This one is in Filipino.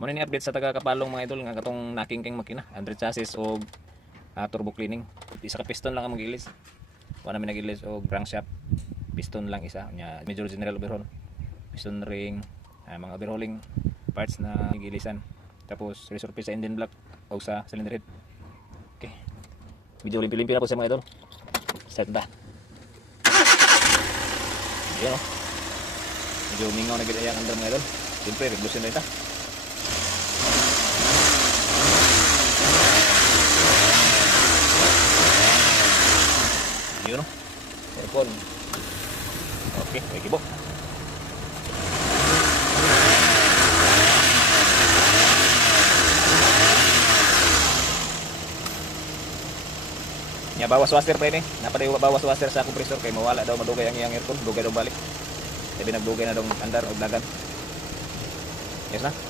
Muna ni update sa taga Kapalong mga idol nga katong nakingking makina, 100 chassis o turbo cleaning. Isa ka piston lang ang magilis. Wala namin nagilis o crankshaft. Piston lang isa. Nya major general overhaul. Piston ring, mga overhauling parts na gilisan. Tapos resurface sa engine block o sa cylinder head. Okay. Medyo limpi-limpi na po sa mga idol. Start na. Ayan o. Medyo mingaw na gila yung under mga idol. Siyempre, revolution na ito. Yun o. Aircon. Okay, may kibo. Nya bawas washer pa ini. Napaday bawas washer sa compressor kay mawala daw madugay ang iyang aircon, dugay daw balik. Sabi nagdugay na daw andar og dagan. Yes na.